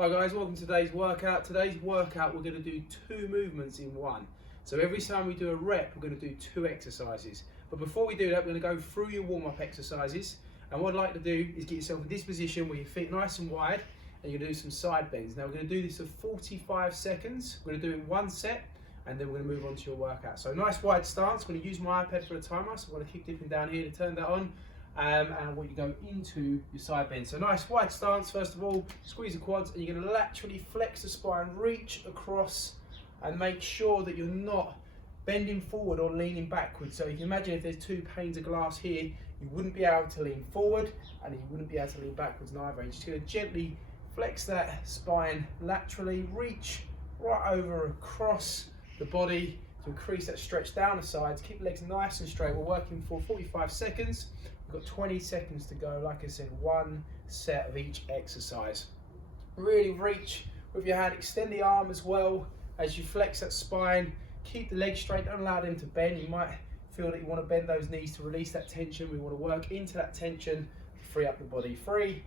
Hi guys, welcome to today's workout. Today's workout we're going to do two movements in one. So every time we do a rep we're going to do two exercises. But before we do that we're going to go through your warm-up exercises. And what I'd like to do is get yourself in this position where your feet nice and wide and you're going to do some side bends. Now we're going to do this for 45 seconds. We're going to do it in one set and then we're going to move on to your workout. So nice wide stance. I'm going to use my iPad for a timer. So I'm going to keep dipping down here to turn that on. And I want you to go into your side bend. So nice wide stance first of all, squeeze the quads and you're going to laterally flex the spine, reach across and make sure that you're not bending forward or leaning backwards. So you can imagine if there's two panes of glass here, you wouldn't be able to lean forward and you wouldn't be able to lean backwards neither. You're just going to gently flex that spine laterally, reach right over across the body to increase that stretch down the sides. Keep the legs nice and straight. We're working for 45 seconds. We've got 20 seconds to go. Like I said, one set of each exercise. Really reach with your hand, extend the arm as well as you flex that spine. Keep the legs straight, don't allow them to bend. You might feel that you want to bend those knees to release that tension. We want to work into that tension to free up the body. 3,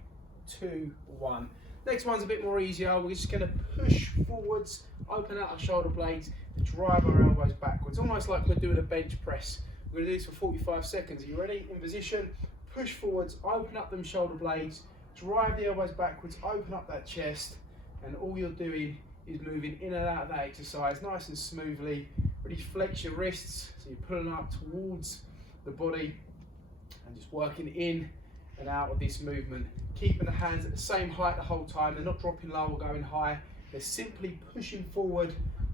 2, 1. Next one's a bit more easier. We're just going to push forwards, open out our shoulder blades, drive our elbows backwards, almost like we're doing a bench press. We're going to do this for 45 seconds. Are you ready? In position, push forwards, open up them shoulder blades, drive the elbows backwards, open up that chest, and all you're doing is moving in and out of that exercise nice and smoothly. Really flex your wrists, so you're pulling up towards the body and just working in and out of this movement. Keeping the hands at the same height the whole time. They're not dropping low or going high. They're simply pushing forward,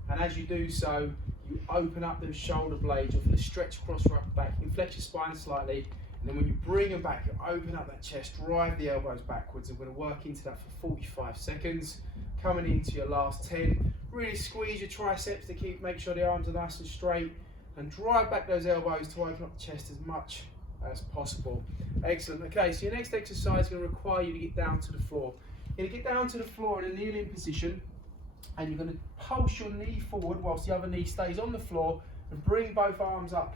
and as you do so, you open up those shoulder blades. You're going to stretch across right back. You can flex your spine slightly, and then when you bring them back, you open up that chest, drive the elbows backwards, and we're going to work into that for 45 seconds. Coming into your last 10, really squeeze your triceps to make sure the arms are nice and straight, and drive back those elbows to open up the chest as much as possible. Excellent. Okay, so your next exercise is going to require you to get down to the floor. You're going to get down to the floor in a kneeling position, and you're going to pulse your knee forward whilst the other knee stays on the floor and bring both arms up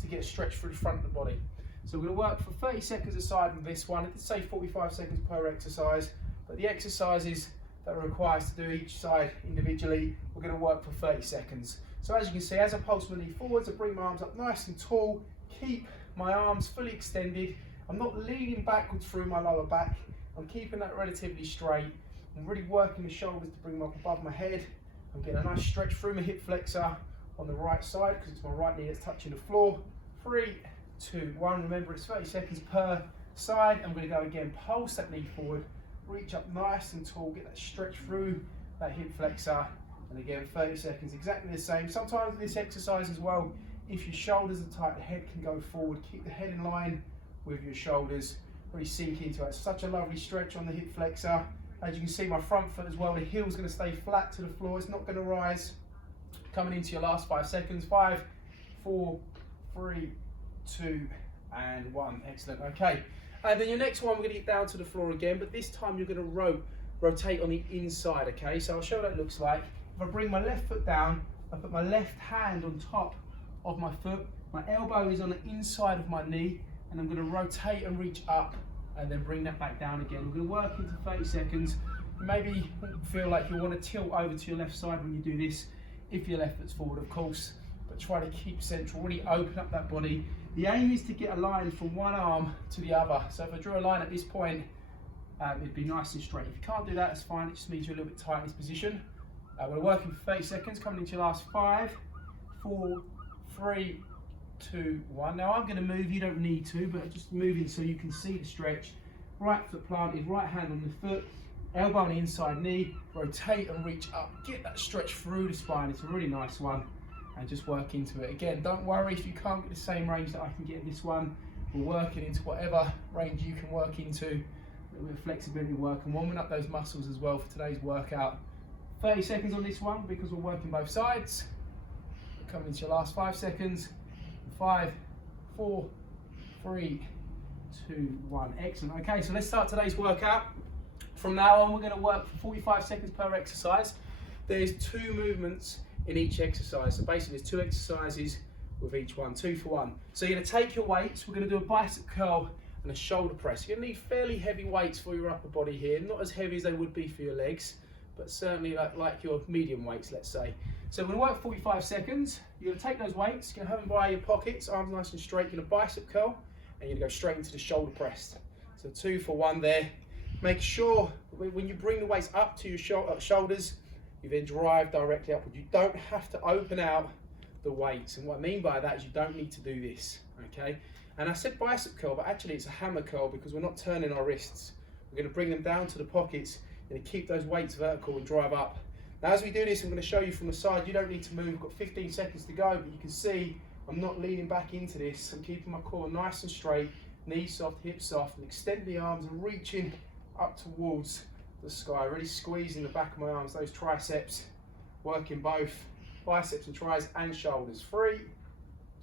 to get a stretch through the front of the body. So we're going to work for 30 seconds aside on this one. I did say 45 seconds per exercise, but the exercises that are required to do each side individually, we're going to work for 30 seconds. So as you can see, as I pulse my knee forwards, I bring my arms up nice and tall, keep my arms fully extended. I'm not leaning backwards through my lower back. I'm keeping that relatively straight. I'm really working the shoulders to bring them up above my head. I'm getting a nice stretch through my hip flexor on the right side because it's my right knee that's touching the floor. 3, 2, 1. Remember, it's 30 seconds per side. I'm going to go again. Pulse that knee forward. Reach up nice and tall. Get that stretch through that hip flexor. And again, 30 seconds. Exactly the same. Sometimes in this exercise as well, if your shoulders are tight, the head can go forward. Keep the head in line with your shoulders. Really sink into it. It's such a lovely stretch on the hip flexor. As you can see, my front foot as well, the heel's going to stay flat to the floor. It's not going to rise. Coming into your last 5 seconds. 5, 4, 3, 2, and 1. Excellent. Okay. And then your next one, we're going to get down to the floor again, but this time you're going to rotate on the inside. Okay. So I'll show you what that looks like. If I bring my left foot down, I put my left hand on top of my foot. My elbow is on the inside of my knee, and I'm going to rotate and reach up and then bring that back down again. We're going to work into 30 seconds. Maybe feel like you want to tilt over to your left side when you do this, if your left foot's forward, of course, but try to keep central, really open up that body. The aim is to get a line from one arm to the other. So if I drew a line at this point, it'd be nice and straight. If you can't do that, it's fine. It just means you're a little bit tight in this position. We're working for 30 seconds, coming into your last 5, 4, 3, 2, 1. Now I'm going to move, you don't need to, but just moving so you can see the stretch. Right foot planted, right hand on the foot, elbow on the inside knee, rotate and reach up. Get that stretch through the spine. It's a really nice one, and just work into it. Again, don't worry if you can't get the same range that I can get in this one. We're working into whatever range you can work into. A little bit of flexibility work and warming up those muscles as well for today's workout. 30 seconds on this one because we're working both sides. Coming into your last 5 seconds. 5, 4, 3, 2, 1. Excellent. Okay, so let's start today's workout. From now on, we're going to work for 45 seconds per exercise. There's 2 movements in each exercise. So basically, there's 2 exercises with each one, 2 for 1. So you're going to take your weights. We're going to do a bicep curl and a shoulder press. You're going to need fairly heavy weights for your upper body here, not as heavy as they would be for your legs, but certainly like your medium weights, let's say. So we're going to work 45 seconds. You're going to take those weights, you're going to have them by your pockets, arms nice and straight, you're going to bicep curl, and you're going to go straight into the shoulder press. So 2 for 1 there. Make sure when you bring the weights up to your shoulders, you then drive directly upward. You don't have to open out the weights, and what I mean by that is you don't need to do this, okay? And I said bicep curl, but actually it's a hammer curl because we're not turning our wrists. We're going to bring them down to the pockets and keep those weights vertical and drive up. Now as we do this, I'm going to show you from the side. You don't need to move. We've got 15 seconds to go, but you can see I'm not leaning back into this. I'm keeping my core nice and straight, knees soft, hips soft, and extend the arms and reaching up towards the sky, really squeezing the back of my arms, those triceps, working both biceps and tris and shoulders. 3,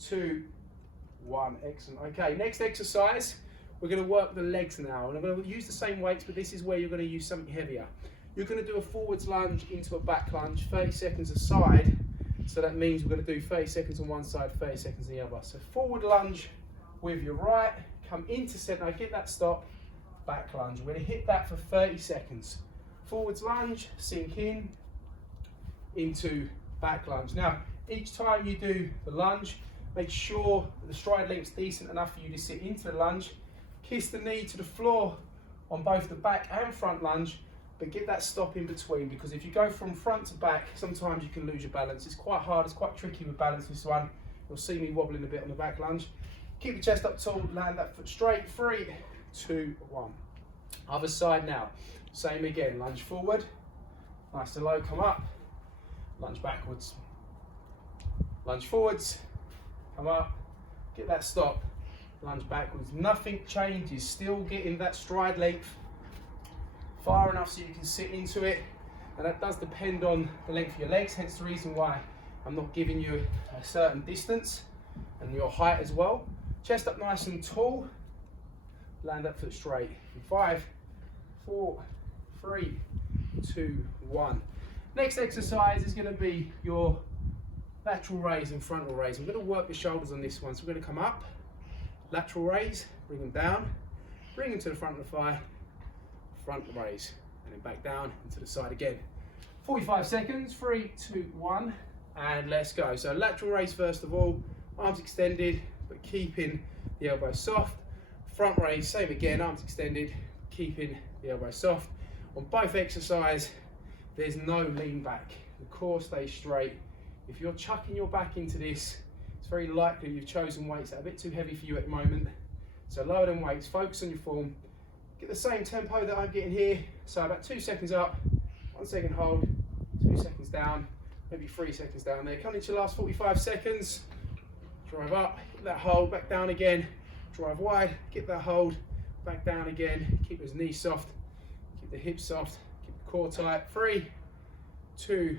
2, 1, excellent. Okay, next exercise, we're going to work the legs now, and I'm going to use the same weights, but this is where you're going to use something heavier. You're going to do a forwards lunge into a back lunge, 30 seconds a side, so that means we're going to do 30 seconds on one side, 30 seconds on the other. So forward lunge with your right, come into center, get that stop, back lunge. We're going to hit that for 30 seconds. Forwards lunge, sink in, into back lunge. Now, each time you do the lunge, make sure that the stride length's decent enough for you to sit into the lunge. Kiss the knee to the floor on both the back and front lunge, but get that stop in between, because if you go from front to back, sometimes you can lose your balance. It's quite hard, it's quite tricky with balance, this one. You'll see me wobbling a bit on the back lunge. Keep your chest up tall, land that foot straight. 3, 2, 1. Other side now. Same again, lunge forward, nice and low, come up, lunge backwards. Lunge forwards, come up, get that stop, lunge backwards. Nothing changes, still getting that stride length far enough so you can sit into it. And that does depend on the length of your legs, hence the reason why I'm not giving you a certain distance, and your height as well. Chest up nice and tall, land that foot straight. 5, 4, 3, 2, 1. Next exercise is going to be your lateral raise and frontal raise. I'm going to work the shoulders on this one. So we're going to come up, lateral raise, bring them down, bring them to the front of the thigh, front raise, and then back down and to the side again. 45 seconds, 3, 2, 1, and let's go. So lateral raise first of all, arms extended, but keeping the elbow soft. Front raise, same again, arms extended, keeping the elbow soft. On both exercise, there's no lean back. The core stays straight. If you're chucking your back into this, it's very likely you've chosen weights that are a bit too heavy for you at the moment. So lower them weights, focus on your form. Get the same tempo that I'm getting here. So about 2 seconds up, 1 second hold, 2 seconds down, maybe 3 seconds down there. Come into your last 45 seconds. Drive up, get that hold, back down again. Drive wide, get that hold, back down again. Keep those knees soft, keep the hips soft, keep the core tight. 3, 2,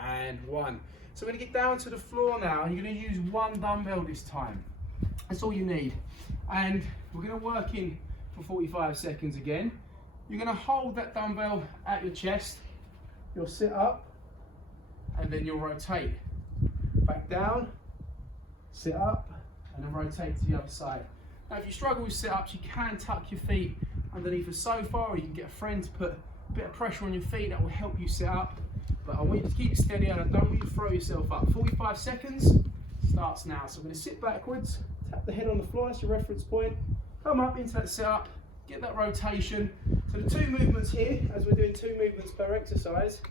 and 1. So we're going to get down to the floor now, and you're going to use one dumbbell this time. That's all you need. And we're going to work in for 45 seconds again. You're going to hold that dumbbell at your chest. You'll sit up, and then you'll rotate. Back down, sit up, and then rotate to the other side. Now if you struggle with sit-ups, you can tuck your feet underneath a sofa, or you can get a friend to put a bit of pressure on your feet. That will help you sit up. But I want you to keep it steady, and I don't want you to throw yourself up. 45 seconds starts now. So I'm going to sit backwards, tap the head on the floor, that's your reference point. Come up into that sit-up, get that rotation. So the 2 movements here, as we're doing 2 movements per exercise,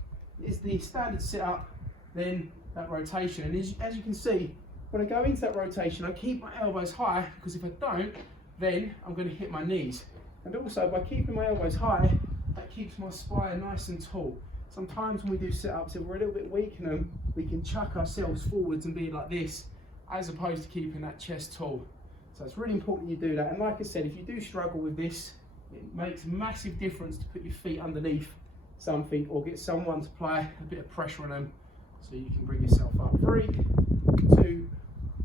is the standard sit-up, then that rotation. And as you can see, when I go into that rotation, I keep my elbows high, because if I don't, then I'm going to hit my knees. And also, by keeping my elbows high, that keeps my spine nice and tall. Sometimes when we do sit-ups, if we're a little bit weak in them, we can chuck ourselves forwards and be like this, as opposed to keeping that chest tall. So it's really important you do that. And like I said, if you do struggle with this, it makes a massive difference to put your feet underneath something, or get someone to apply a bit of pressure on them so you can bring yourself up. 3, 2,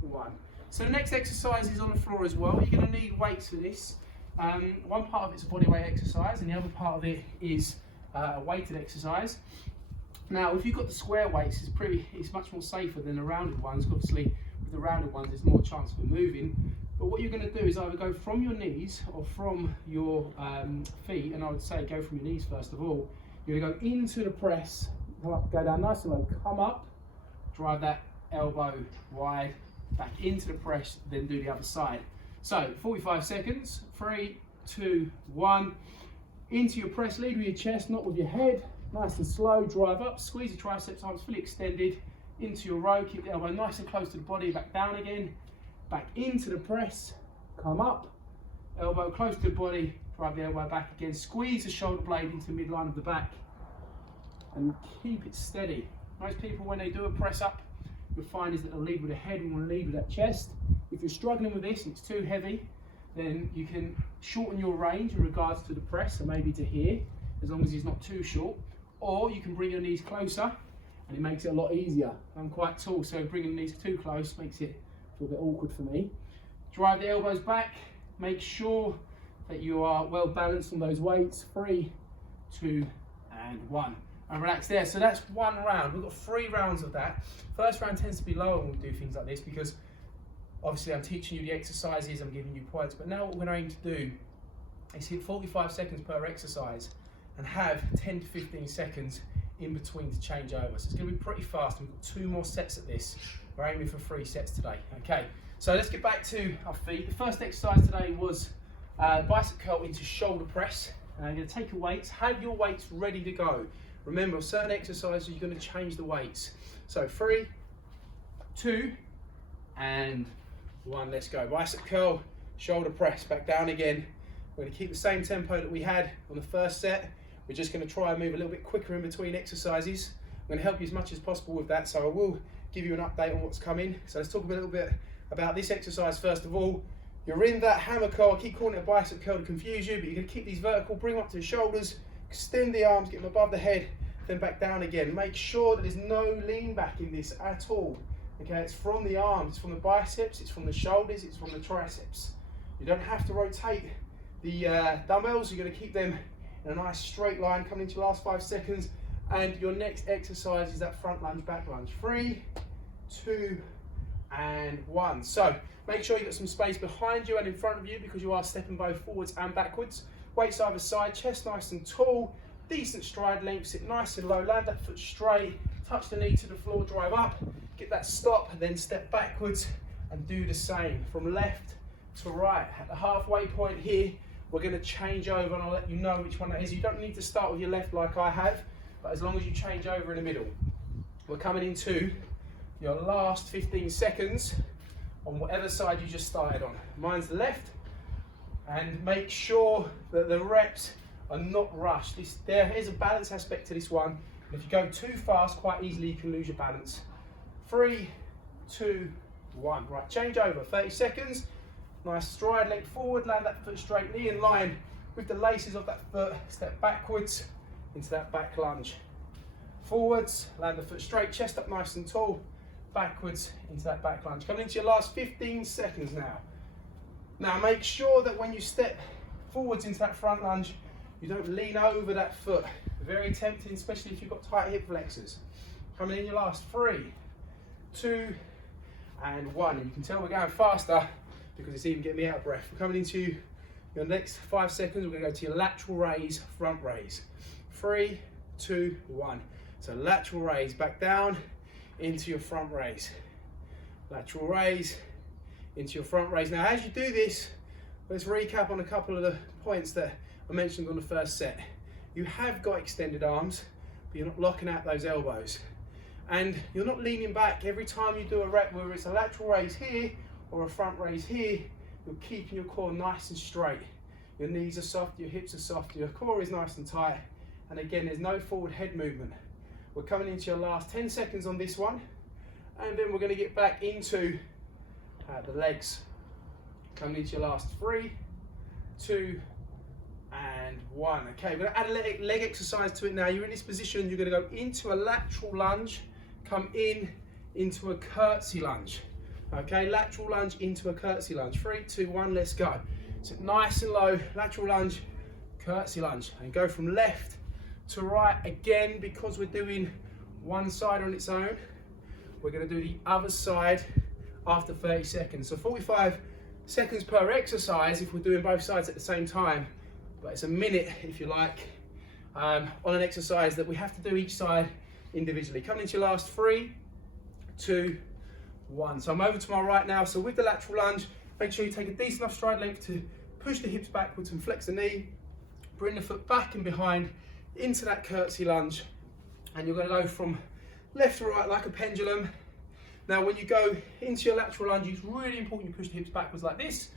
1. So the next exercise is on the floor as well. You're going to need weights for this. One part of it's a body weight exercise, and the other part of it is a weighted exercise. Now, if you've got the square weights, it's much more safer than the rounded ones. Obviously, with the rounded ones, there's more chance for moving. But what you're going to do is either go from your knees or from your feet, and I would say go from your knees first of all. You're going to go into the press, come up, go down nice and low, come up, drive that elbow wide, back into the press, then do the other side. So 45 seconds, 3, 2, 1. Into your press, lead with your chest, not with your head. Nice and slow, drive up, squeeze the triceps arms fully extended into your row. Keep the elbow nice and close to the body, back down again. Back into the press, come up, elbow close to the body, drive the elbow back again. Squeeze the shoulder blade into the midline of the back and keep it steady. Most people, when they do a press up, you'll find is that they'll lead with the head and will lead with that chest. If you're struggling with this and it's too heavy, then you can shorten your range in regards to the press, so maybe to here, as long as it's not too short. Or you can bring your knees closer and it makes it a lot easier. I'm quite tall, so bringing the knees too close makes it feel a bit awkward for me. Drive the elbows back, make sure that you are well balanced on those weights. 3, 2, and 1. And relax there. So that's one round. We've got 3 rounds of that. First round tends to be lower when we do things like this because obviously I'm teaching you the exercises, I'm giving you points, but now what we're going to aim to do is hit 45 seconds per exercise and have 10 to 15 seconds in between to change over. So it's going to be pretty fast. We've got 2 more sets at this. We're aiming for 3 sets today. Okay, so let's get back to our feet. The first exercise today was bicep curl into shoulder press. And I'm going to take your weights, have your weights ready to go. Remember, on certain exercises, you're going to change the weights. So 3, 2, and 1. Let's go. Bicep curl, shoulder press, back down again. We're going to keep the same tempo that we had on the first set. We're just going to try and move a little bit quicker in between exercises. I'm going to help you as much as possible with that, so I will give you an update on what's coming. So let's talk a little bit about this exercise first of all. You're in that hammer curl. I keep calling it a bicep curl to confuse you, but you're going to keep these vertical, bring them up to the shoulders, extend the arms, get them above the head, then back down again. Make sure that there's no lean back in this at all. Okay, it's from the arms, it's from the biceps, it's from the shoulders, it's from the triceps. You don't have to rotate the dumbbells. You're going to keep them in a nice straight line coming into your last 5 seconds. And your next exercise is that front lunge, back lunge. 3, 2, and 1. So make sure you've got some space behind you and in front of you because you are stepping both forwards and backwards. Weights either side, chest nice and tall, decent stride length, sit nice and low, land that foot straight, touch the knee to the floor, drive up, get that stop, and then step backwards and do the same from left to right. At the halfway point here, we're going to change over and I'll let you know which one that is. You don't need to start with your left like I have, but as long as you change over in the middle. We're coming into your last 15 seconds on whatever side you just started on. Mine's the left, and make sure that the reps are not rushed. There is a balance aspect to this one. And if you go too fast, quite easily you can lose your balance. 3, 2, 1. Right, change over, 30 seconds. Nice stride length forward, land that foot straight, knee in line with the laces of that foot, step backwards into that back lunge. Forwards, land the foot straight, chest up nice and tall, backwards into that back lunge. Coming into your last 15 seconds now. Now make sure that when you step forwards into that front lunge, you don't lean over that foot. Very tempting, especially if you've got tight hip flexors. Coming in your last 3, 2, and 1. And you can tell we're going faster because it's even getting me out of breath. We're coming into your next 5 seconds. We're going to go to your lateral raise, front raise. 3, 2, 1. So lateral raise, back down into your front raise. Lateral raise into your front raise. Now as you do this, let's recap on a couple of the points that I mentioned on the first set. You have got extended arms, but you're not locking out those elbows. And you're not leaning back every time you do a rep, whether it's a lateral raise here or a front raise here, you're keeping your core nice and straight. Your knees are soft, your hips are soft, your core is nice and tight. And again, there's no forward head movement. We're coming into your last 10 seconds on this one. And then we're going to get back into the legs. Coming into your last 3, 2, and 1. Okay, we're going to add a leg exercise to it now. You're in this position, you're going to go into a lateral lunge, come in into a curtsy lunge. Okay, lateral lunge into a curtsy lunge. 3, 2, 1, let's go. So nice and low, lateral lunge, curtsy lunge. And go from left to right again because we're doing one side on its own. We're going to do the other side after 30 seconds. So 45 seconds per exercise if we're doing both sides at the same time, but it's a minute, if you like, on an exercise that we have to do each side individually. Coming into your last 3, 2, 1. So I'm over to my right now. So with the lateral lunge, make sure you take a decent enough stride length to push the hips backwards and flex the knee, bring the foot back and behind into that curtsy lunge, and you're going to go from left to right like a pendulum. Now when you go into your lateral lunge, it's really important you push the hips backwards like this,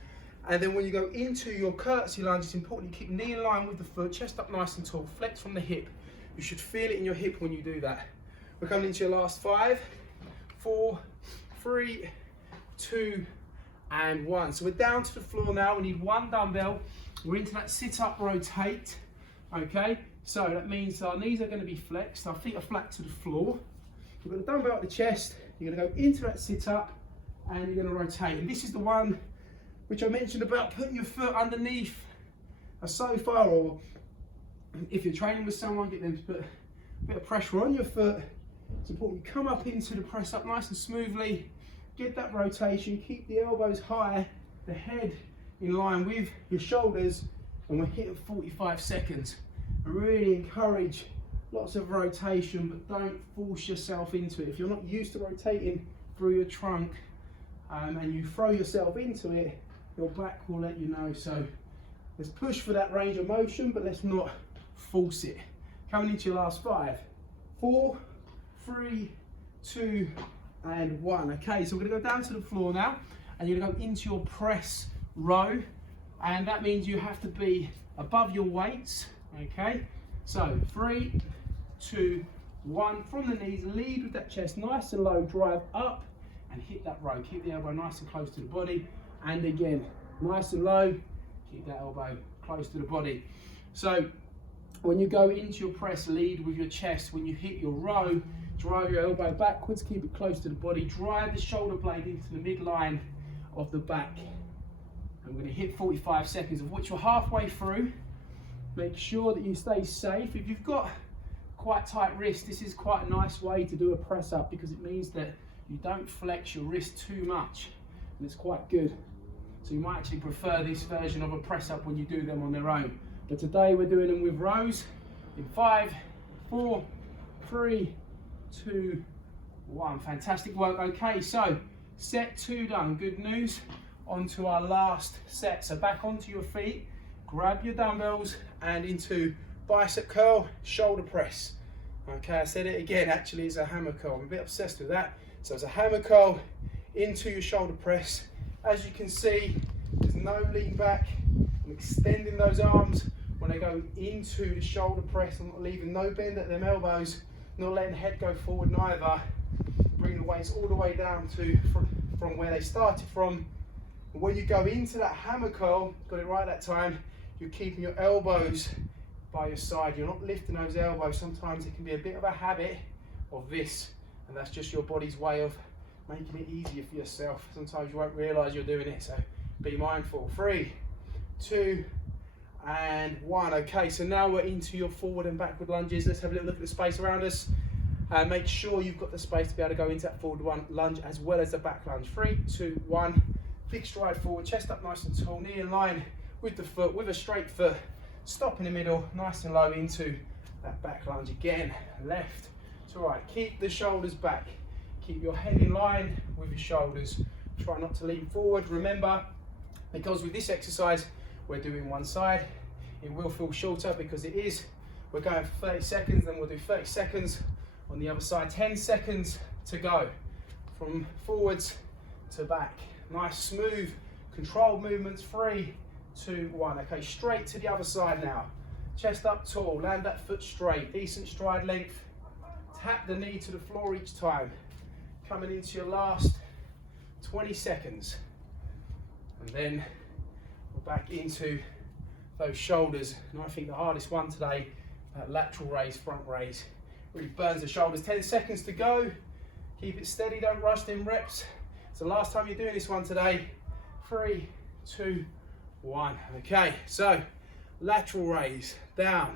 and then when you go into your curtsy lunge, it's important you keep knee in line with the foot, chest up nice and tall, flex from the hip. You should feel it in your hip when you do that. We're coming into your last 5, 4, 3, 2, and 1. So we're down to the floor now. We need 1 dumbbell. We're into that sit up rotate. Okay, so that means our knees are going to be flexed, our feet are flat to the floor. We've got a dumbbell at the chest. You're going to go into that sit up and you're going to rotate. And this is the one which I mentioned about putting your foot underneath a sofa, or if you're training with someone, get them to put a bit of pressure on your foot. It's important you come up into the press up nice and smoothly, get that rotation, keep the elbows high, the head in line with your shoulders, and we're hitting 45 seconds. I really encourage lots of rotation, but don't force yourself into it. If you're not used to rotating through your trunk and you throw yourself into it, your back will let you know. So let's push for that range of motion, but let's not force it. Coming into your last 5, 4, 3, 2, and 1. Okay, so we're going to go down to the floor now, and you're going to go into your press row, and that means you have to be above your weights. Okay, so 3, 2, 1. From the knees, lead with that chest nice and low, drive up and hit that row. Keep the elbow nice and close to the body, and again nice and low, keep that elbow close to the body. So when you go into your press, lead with your chest. When you hit your row, drive your elbow backwards, keep it close to the body, drive the shoulder blade into the midline of the back. I'm going to hit 45 seconds, of which we're halfway through. Make sure that you stay safe. If you've got quite tight wrists, this is quite a nice way to do a press up, because it means that you don't flex your wrist too much, and it's quite good. So you might actually prefer this version of a press up when you do them on their own. But today we're doing them with rows in 5, 4, 3, 2, 1. Fantastic work. Okay, so set 2 done. Good news. On to our last set. So back onto your feet, grab your dumbbells and into bicep curl, shoulder press. Okay, I said it again, actually it's a hammer curl. I'm a bit obsessed with that. So it's a hammer curl into your shoulder press. As you can see, there's no lean back. I'm extending those arms when I go into the shoulder press. I'm not leaving no bend at them elbows, not letting the head go forward neither. Bring the weights all the way down to from where they started from. And when you go into that hammer curl, got it right that time, you're keeping your elbows by your side. You're not lifting those elbows. Sometimes it can be a bit of a habit of this, and that's just your body's way of making it easier for yourself. Sometimes you won't realise you're doing it, so be mindful. 3, 2, and 1. Okay, so now we're into your forward and backward lunges. Let's have a little look at the space around us. Make sure you've got the space to be able to go into that forward lunge as well as the back lunge. 3, 2, 1. Big stride forward, chest up nice and tall, knee in line with the foot, with a straight foot. Stop in the middle, nice and low into that back lunge again. Left to right. Keep the shoulders back. Keep your head in line with your shoulders. Try not to lean forward. Remember, because with this exercise, we're doing one side. It will feel shorter because it is. We're going for 30 seconds, then we'll do 30 seconds on the other side. 10 seconds to go from forwards to back. Nice, smooth, controlled movements. 3, 2, 1. Okay, straight to the other side now. Chest up tall, land that foot straight, decent stride length. Tap the knee to the floor each time. Coming into your last 20 seconds. And then we're back into those shoulders. And I think the hardest one today, that lateral raise, front raise. Really burns the shoulders. 10 seconds to go. Keep it steady, don't rush them reps. It's the last time you're doing this one today. 3, 2, 1. Okay, so lateral raise, down,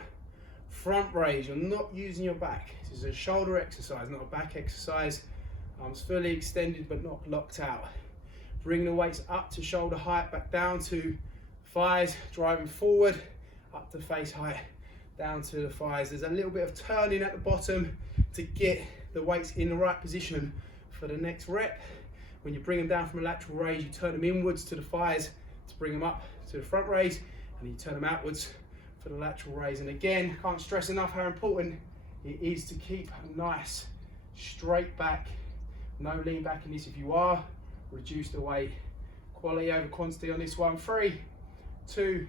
front raise. You're not using your back. This is a shoulder exercise, not a back exercise. Arms fully extended but not locked out. Bring the weights up to shoulder height, back down to thighs, driving forward, up to face height, down to the thighs. There's a little bit of turning at the bottom to get the weights in the right position for the next rep. When you bring them down from a lateral raise, you turn them inwards to the thighs to bring them up to the front raise, and you turn them outwards for the lateral raise. And again, can't stress enough how important it is to keep a nice straight back, no lean back in this. If you are, reduce the weight. Quality over quantity on this one. 3, 2,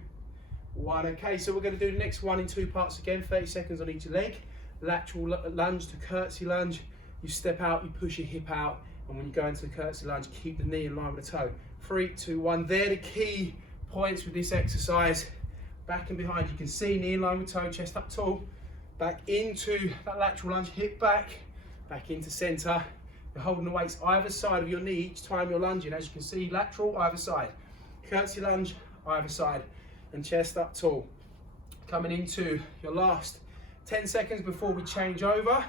1. Okay, so we're going to do the next one in 2 parts again, 30 seconds on each leg. Lateral lunge to curtsy lunge. You step out, you push your hip out, and when you go into the curtsy lunge, keep the knee in line with the toe. 3, 2, 1. They're the key points with this exercise. Back and behind, you can see knee in line with toe, chest up tall. Back into that lateral lunge, hip back into center. You're holding the weights either side of your knee each time you're lunging. As you can see, lateral, either side. Curtsy lunge, either side. And chest up tall. Coming into your last 10 seconds before we change over.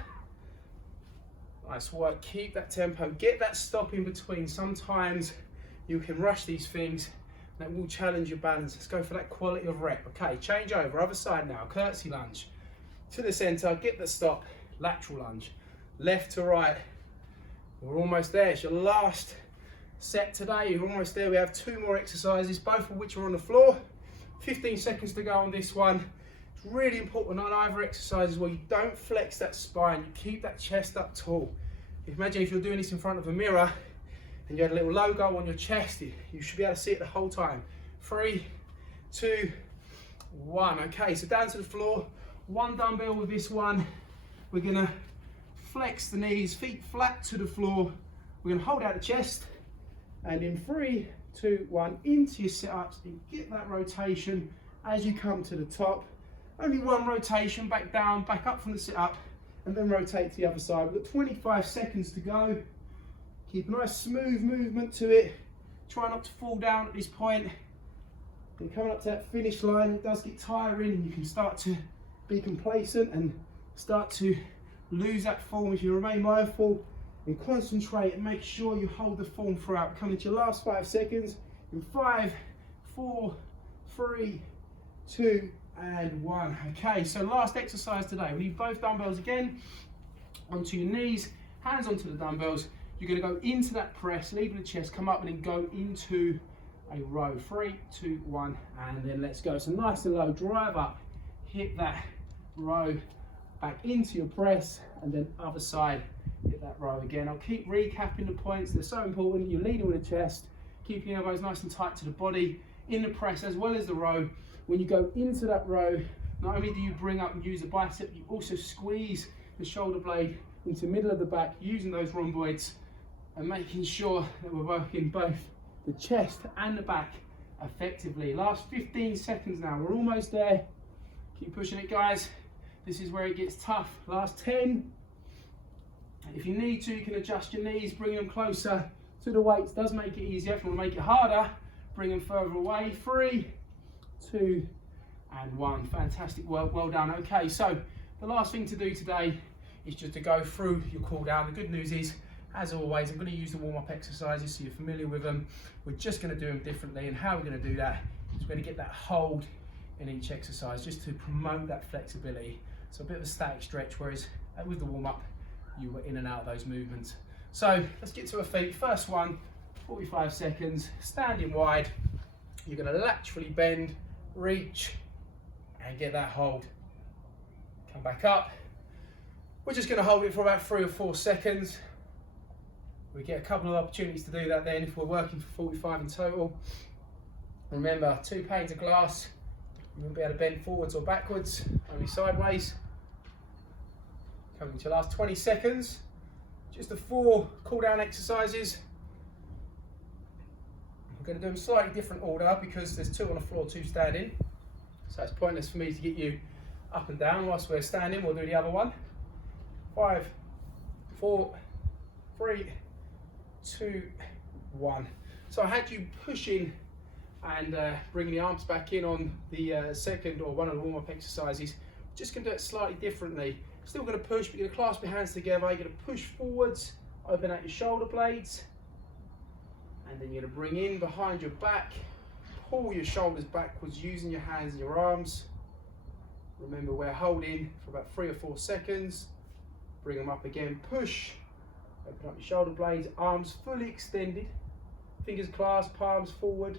Nice work, keep that tempo. Get that stop in between. Sometimes you can rush these things. That will challenge your balance. Let's go for that quality of rep. Okay, change over, other side now. Curtsy lunge. To the center, get the stop. Lateral lunge. Left to right. We're almost there. It's your last set today. You're almost there. We have 2 more exercises, both of which are on the floor. 15 seconds to go on this one. It's really important on either exercises where you don't flex that spine. You keep that chest up tall. Imagine if you're doing this in front of a mirror and you had a little logo on your chest, you should be able to see it the whole time. 3, 2, 1. Okay, so down to the floor. 1 dumbbell with this one. We're gonna flex the knees, feet flat to the floor. We're gonna hold out the chest, and in 3, 2, 1, into your sit-ups, and get that rotation as you come to the top. Only 1 rotation, back down, back up from the sit-up, and then rotate to the other side. We've got 25 seconds to go. Keep a nice smooth movement to it. Try not to fall down at this point. And coming up to that finish line, it does get tiring, and you can start to be complacent and start to lose that form. If you remain mindful and concentrate and make sure you hold the form throughout. Coming to your last 5 seconds in 5, 4, 3, 2, and 1. Okay, so last exercise today. We need both dumbbells again onto your knees, hands onto the dumbbells. You're going to go into that press, leaving the chest, come up and then go into a row. 3, 2, 1, and then let's go. So nice and low, drive up, hit that row, back into your press, and then other side, hit that row again. I'll keep recapping the points. They're so important. You're leading with the chest, keeping your elbows nice and tight to the body in the press as well as the row. When you go into that row, not only do you bring up and use the bicep, you also squeeze the shoulder blade into the middle of the back using those rhomboids and making sure that we're working both the chest and the back effectively. Last 15 seconds now. We're almost there. Keep pushing it, guys. This is where it gets tough. Last 10. If you need to, you can adjust your knees, bring them closer to the weights. Does make it easier. If you want to make it harder, bring them further away. 3, 2, and 1. Fantastic work. Well done. Okay, so the last thing to do today is just to go through your cool down. The good news is, as always, I'm going to use the warm-up exercises so you're familiar with them. We're just going to do them differently, and how we're going to do that is we're going to get that hold in each exercise just to promote that flexibility. So a bit of a static stretch, whereas with the warm-up you were in and out of those movements. So let's get to our feet. First one, 45 seconds, standing wide. You're going to laterally bend, reach, and get that hold. Come back up. We're just going to hold it for about 3 or 4 seconds. We get a couple of opportunities to do that then if we're working for 45 in total. Remember, 2 panes of glass. You won't be able to bend forwards or backwards, only sideways. Coming to the last 20 seconds. Just the 4 cool down exercises. I'm going to do them slightly different order because there's 2 on the floor, 2 standing. So it's pointless for me to get you up and down whilst we're standing. We'll do the other one. 5, 4, 3, 2, 1. So I had you pushing and bringing the arms back in on the second or one of the warm-up exercises. Just going to do it slightly differently. Still going to push, but you're going to clasp your hands together. You're going to push forwards, open out your shoulder blades, And then you're going to bring in behind your back, pull your shoulders backwards using your hands and your arms. Remember, we're holding for about 3 or 4 seconds. Bring them up again, push. Open up your shoulder blades, arms fully extended. Fingers clasped, palms forward.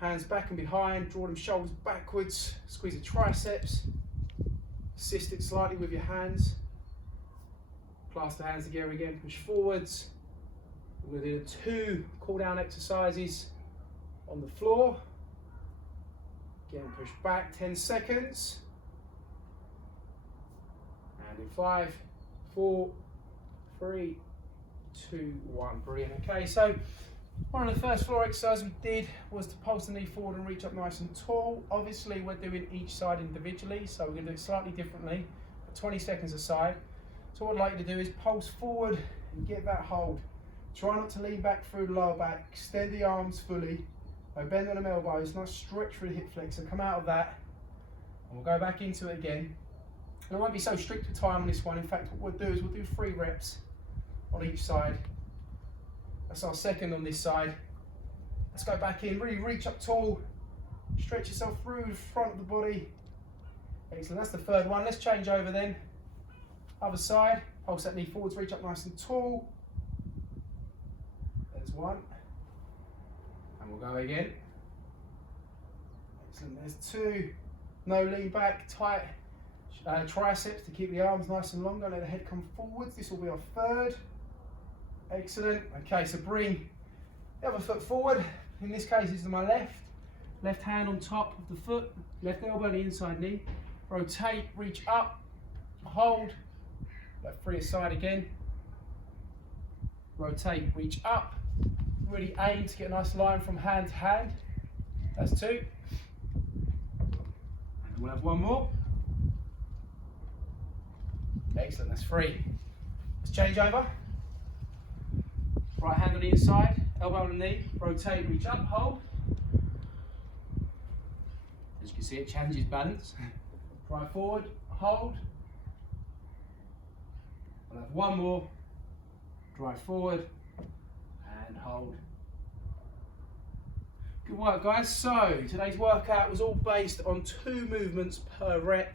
Hands back and behind, draw them shoulders backwards. Squeeze the triceps. Assist it slightly with your hands. Clasp the hands together again, push forwards. We're going to do 2 cool down exercises on the floor. Again, push back 10 seconds. And in 5, 4, 3, 2, 1. Brilliant. Okay, so one of the first floor exercises we did was to pulse the knee forward and reach up nice and tall. Obviously, we're doing each side individually, so we're going to do it slightly differently, 20 seconds aside. So what I'd like you to do is pulse forward and get that hold. Try not to lean back through the lower back. Extend the arms fully. Bend on them elbows. Nice stretch through the hip flexor. Come out of that. And we'll go back into it again. And I won't be so strict with time on this one. In fact, what we'll do is we'll do 3 reps on each side. That's our second on this side. Let's go back in. Really reach up tall. Stretch yourself through the front of the body. Excellent. That's the third one. Let's change over then. Other side. Pulse that knee forwards. Reach up nice and tall. There's 1. And we'll go again. Excellent. There's 2. No lean back. Tight triceps to keep the arms nice and long. Don't let the head come forwards. This will be our third. Excellent. Okay, so bring the other foot forward. In this case, this is my left. Left hand on top of the foot. Left elbow on the inside knee. Rotate, reach up, hold. Let free aside again. Rotate, reach up. Really aim to get a nice line from hand to hand. That's 2. And we'll have 1 more. Excellent, that's 3. Let's change over. Right hand on the inside, elbow on the knee, rotate, reach up, hold. As you can see, it challenges balance. Drive forward, hold. I'll have 1 more. Drive forward and hold. Good work, guys. So today's workout was all based on 2 movements per rep.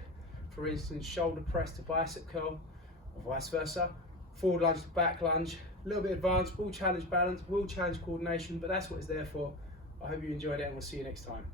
For instance, shoulder press to bicep curl, or vice versa. Forward lunge to back lunge. A little bit advanced, will challenge balance, will challenge coordination, but that's what it's there for. I hope you enjoyed it and we'll see you next time.